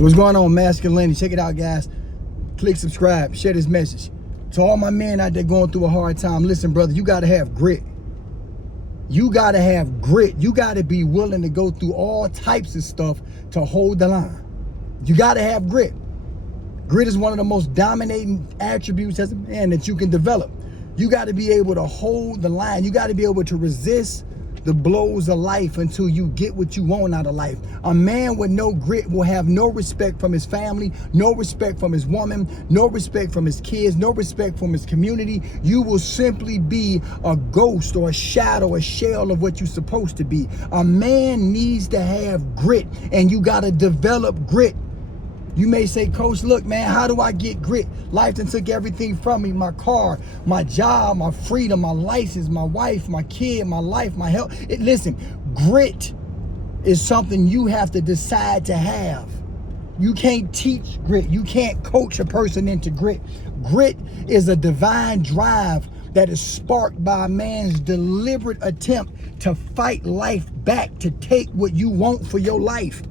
Hey, what's going on, masculinity? Check it out, guys. Click subscribe, share this message. To all my men out there going through a hard time, listen, brother, you got to have grit. You got to have grit. You got to be willing to go through all types of stuff to hold the line. You got to have grit. Grit is one of the most dominating attributes as a man that you can develop. You got to be able to hold the line. You got to be able to resist the blows of life until you get what you want out of life. A man with no grit will have no respect from his family, no respect from his woman, no respect from his kids, no respect from his community. You will simply be a ghost or a shadow, a shell of what you're supposed to be. A man needs to have grit, and you got to develop grit. You may say, Coach, look, man, how do I get grit? Life done took everything from me, my car, my job, my freedom, my license, my wife, my kid, my life, my health. Listen, grit is something you have to decide to have. You can't teach grit. You can't coach a person into grit. Grit is a divine drive that is sparked by a man's deliberate attempt to fight life back, to take what you want for your life.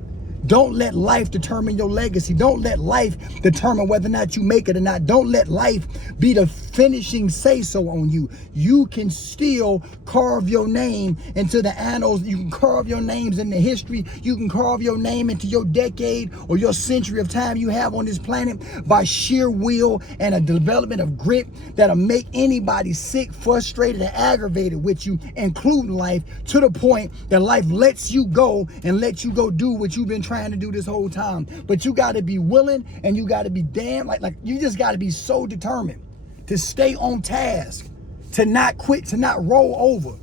Don't let life determine your legacy. Don't let life determine whether or not you make it or not. Don't let life be the finishing say-so on you. You can still carve your name into the annals. You can carve your names into history. You can carve your name into your decade or your century of time you have on this planet by sheer will and a development of grit that'll make anybody sick, frustrated, and aggravated with you, including life, to the point that life lets you go and lets you go do what you've been trying to do this whole time. But you got to be willing, and you got to be damn, like you just got to be so determined to stay on task, to not quit, to not roll over,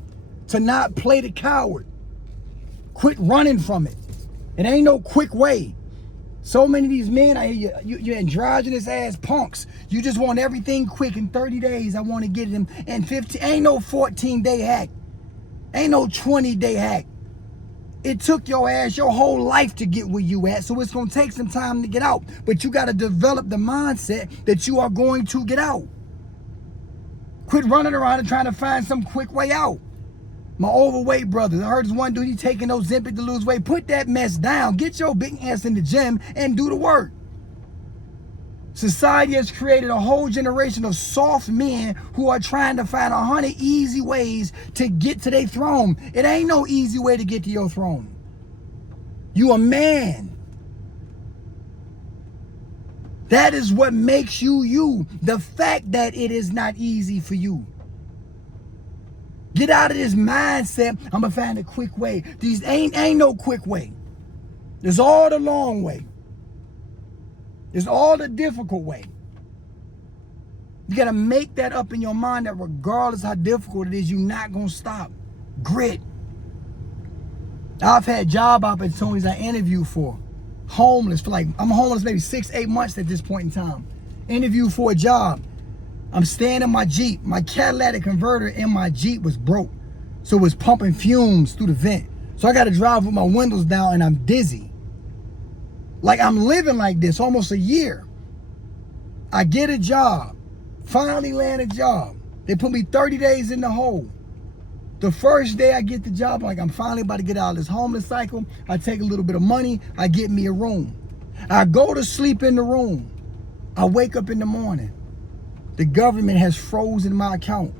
to not play the coward. Quit running from it. It ain't no quick way. So many of these men, I hear you're androgynous ass punks. You just want everything quick. In 30 days, I want to get them. And 15, ain't no 14-day hack. Ain't no 20-day hack. It took your ass your whole life to get where you at, so it's going to take some time to get out. But you got to develop the mindset that you are going to get out. Quit running around and trying to find some quick way out. My overweight brothers, I heard this one dude, he taking those Ozempic to lose weight. Put that mess down. Get your big ass in the gym and do the work. Society has created a whole generation of soft men who are trying to find 100 easy ways to get to their throne. It ain't no easy way to get to your throne. You a man. That is what makes you you. The fact that it is not easy for you. Get out of this mindset, I'm gonna find a quick way. These ain't no quick way. There's all the long way. It's all the difficult way. You got to make that up in your mind that regardless how difficult it is, you're not going to stop. Grit. I've had job opportunities I interviewed for. Homeless for I'm homeless maybe 6-8 months at this point in time. Interviewed for a job. I'm staying in my Jeep. My catalytic converter in my Jeep was broke. So it was pumping fumes through the vent. So I got to drive with my windows down and I'm dizzy. Like I'm living like this almost a year. I get a job, finally land a job. They put me 30 days in the hole. The first day I get the job, I'm finally about to get out of this homeless cycle. I take a little bit of money, I get me a room. I go to sleep in the room. I wake up in the morning. The government has frozen my account.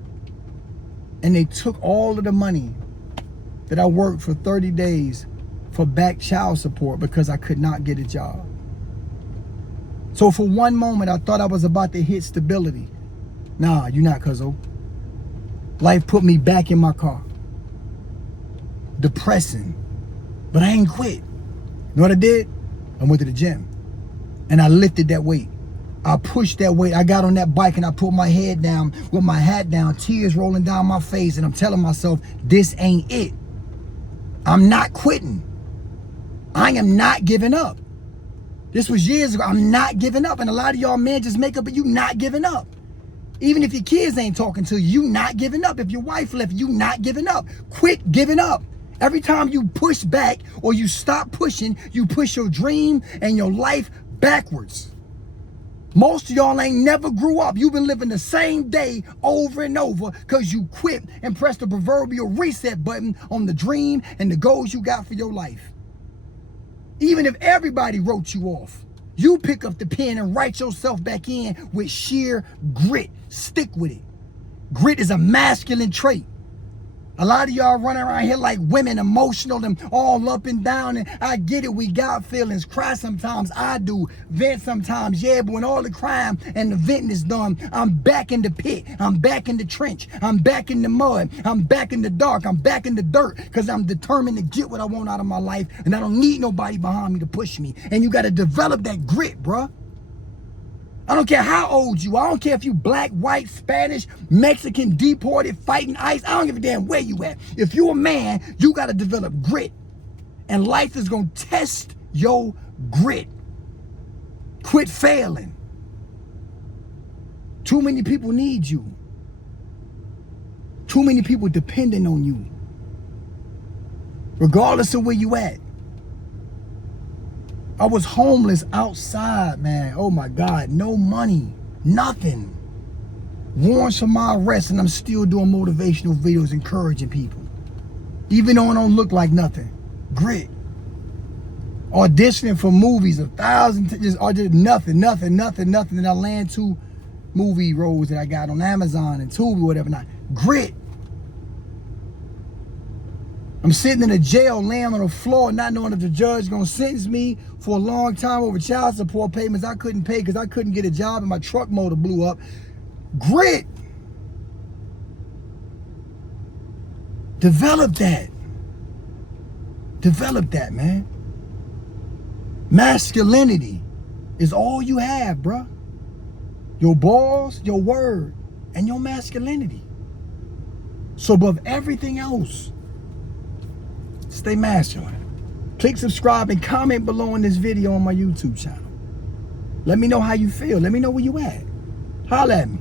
And they took all of the money that I worked for 30 days for back child support because I could not get a job. So for one moment, I thought I was about to hit stability. Nah, you're not, cuzzo. Life put me back in my car. Depressing. But I ain't quit. You know what I did? I went to the gym. And I lifted that weight. I pushed that weight. I got on that bike and I put my head down with my hat down, tears rolling down my face. And I'm telling myself, this ain't it. I'm not quitting. I am not giving up. This was years ago. I'm not giving up. And a lot of y'all men just make up, but you not giving up. Even if your kids ain't talking to you, you not giving up. If your wife left, you not giving up. Quit giving up. Every time you push back or you stop pushing, you push your dream and your life backwards. Most of y'all ain't never grew up. You've been living the same day over and over because you quit and pressed the proverbial reset button on the dream and the goals you got for your life. Even if everybody wrote you off, you pick up the pen and write yourself back in with sheer grit. Stick with it. Grit is a masculine trait. A lot of y'all running around here like women, emotional and all up and down. And I get it, we got feelings. Cry sometimes, I do. Vent sometimes, yeah. But when all the crime and the venting is done, I'm back in the pit. I'm back in the trench. I'm back in the mud. I'm back in the dark. I'm back in the dirt. Because I'm determined to get what I want out of my life. And I don't need nobody behind me to push me. And you got to develop that grit, bruh. I don't care how old you are. I don't care if you black, white, Spanish, Mexican, deported, fighting ICE. I don't give a damn where you at. If you a man, you got to develop grit. And life is going to test your grit. Quit failing. Too many people need you. Too many people depending on you. Regardless of where you at. I was homeless outside, man. Oh my God, no money, nothing. Warrants for my arrest, and I'm still doing motivational videos encouraging people. Even though I don't look like nothing. Grit. Auditioning for movies, 1,000, just nothing. Then I land 2 movie roles that I got on Amazon and Tubi, whatever. Not grit. I'm sitting in a jail, laying on the floor, not knowing if the judge is gonna sentence me for a long time over child support payments I couldn't pay because I couldn't get a job and my truck motor blew up. Grit. Develop that. Develop that, man. Masculinity is all you have, bruh. Your balls, your word, and your masculinity. So above everything else, stay masculine. Click subscribe and comment below in this video on my YouTube channel. Let me know how you feel. Let me know where you at. Holla at me.